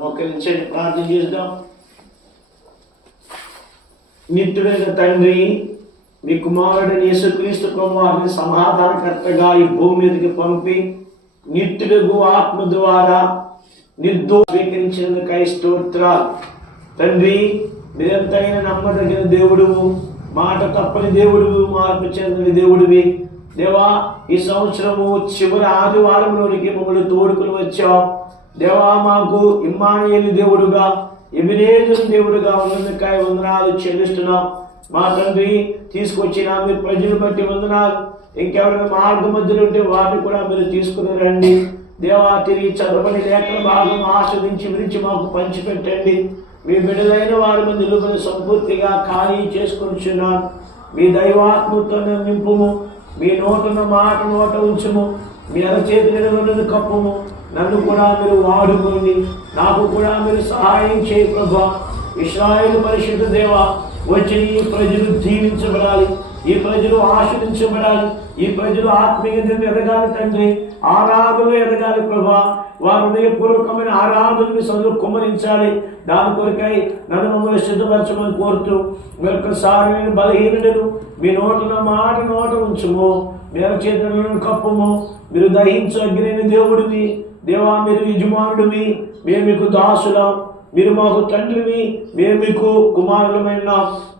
మోకరించండి, ప్రార్థన చేద్దాం. నిత్యుడైన తండ్రి, మీ కుమారుడైన యేసుక్రీస్తు ప్రభువారిని సమాధానకర్తగా ఈ భూమి మీదకి పంపి నిత్యుడు ఆత్మ ద్వారా స్వీకరించినందుకై స్తోత్రాలు. తండ్రి, నిరంతరైన నమ్మదగిన దేవుడువు, మాట తప్పని దేవుడువు, మార్పు చెందని దేవుడివి. దేవా, ఈ సంవత్సరము చివరి ఆదివారంలోనికి మమ్మల్ని తోడుకుని వచ్చావు. దేవా, మాకు ఇమ్మానుయేలు దేవుడుగా, ఎబెనేజరు దేవుడుగా ఉన్నందుకై వందనాలు చెల్లిస్తున్నాం. మా తండ్రి, తీసుకొచ్చిన మీ ప్రజలు బట్టి వందనాలు. ఇంకెవరైనా మార్గ మధ్యలో ఉంటే వాటిని కూడా మీరు తీసుకుని రండి. దేవా, తిరిగి చదవని లేఖన భాగం ఆస్వాదించి విరించి మాకు పంచిపెట్టండి. మీ బిడ్డలైన వారి మీద నిలుపుని సంపూర్తిగా ఖాళీ చేసుకొనిచున్నాను. మీ దైవాత్మతో నింపుము, మీ నోటున్న మాట నోట ఉంచుము, మీ అరచేతి నిలవలను కప్పుము. నన్ను కూడా మీరు వాడుకోండి, నాకు కూడా మీరు సహాయం చేయ ప్రభా. ఇశ్రాయేలు పరిశుద్ధ దేవా, వచ్చి ఈ ప్రజలు దీవించబడాలి, ఈ ప్రజలు ఆశ్రయించబడాలి, ఈ ప్రజలు ఆత్మీయంగా ఎదగాలి తండ్రి, ఆరాధనలు ఎదగాలి ప్రభా. వారి హృదయపూర్వకమైన ఆరాధనని చదువు కుమ్మరించాలి. దాని కొరకై నన్ను మమ్మల్ని సిద్ధపరచమని కోరుతూ మరొకసారి నేను బలహీనుడను, మీ నోటున మాట నోట ఉంచుము, మీరు చేతులను కప్పుము. మీరు దహించు అగ్ని దేవుడివి దేవా, మీరు యజమానుడివి, మేము మీకు దాసులం. మీరు మాకు తండ్రివి, మేము మీకు కుమారులమైన.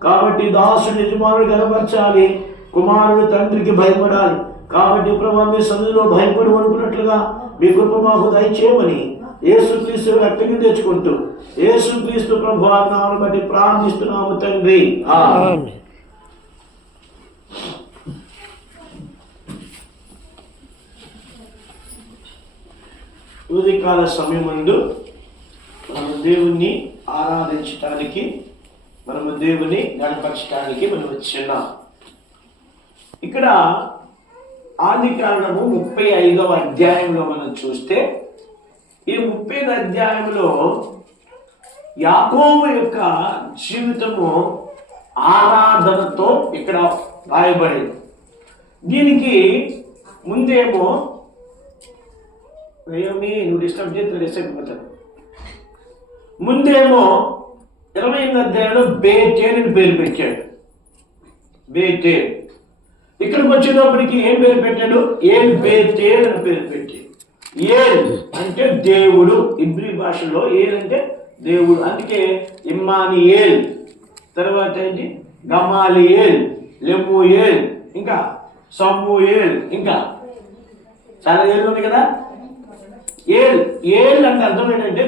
కాబట్టి దాసుడు యజమానుడు కనపరచాలి, కుమారుడు తండ్రికి భయపడాలి. కాబట్టి ప్రభు, మీ సన్నిధిలో భయపడి అనుకున్నట్లుగా మీ కృప మాకు దయచేయమని యేసుక్రీస్తు రక్తని తెచ్చుకుంటూ యేసుక్రీస్తు ప్రభు నామమును బట్టి ప్రార్థిస్తున్నాము తండ్రి, ఆమేన్. ఉదయకాల సమయమందు మనము దేవుణ్ణి ఆరాధించటానికి, మనము దేవుని గణపరచడానికి మనం వచ్చిన్నాం. ఇక్కడ ఆదికాండము 35వ అధ్యాయంలో మనం చూస్తే, ఈ 35వ అధ్యాయంలో యాకోబు యొక్క జీవితము ఆరాధనతో ఇక్కడ రాయబడింది. దీనికి ముందేమో నువ్వు డిస్టర్బ్ చేస్తే ముందేమో 20వ అధ్యాయంలో బేతేల్ అని పేరు పెట్టాడు. బేతేల్. ఇక్కడికి వచ్చేటప్పటికి ఏం పేరు పెట్టాడు? ఏల్ బేతేల్ అని పేరు పెట్టాడు. ఏల్ అంటే దేవుడు, ఇబ్రీ భాషలో ఏల్ అంటే దేవుడు, అందుకే ఇమ్మానియేల్, తర్వాత ఏంటి గమాలియేల్, లెమూయేల్, ఇంకా సమూయేల్, ఇంకా చాలా ఏళ్ళు ఉన్నాయి కదా. ఏల్ ఏల్ అంటే అర్థం ఏంటంటే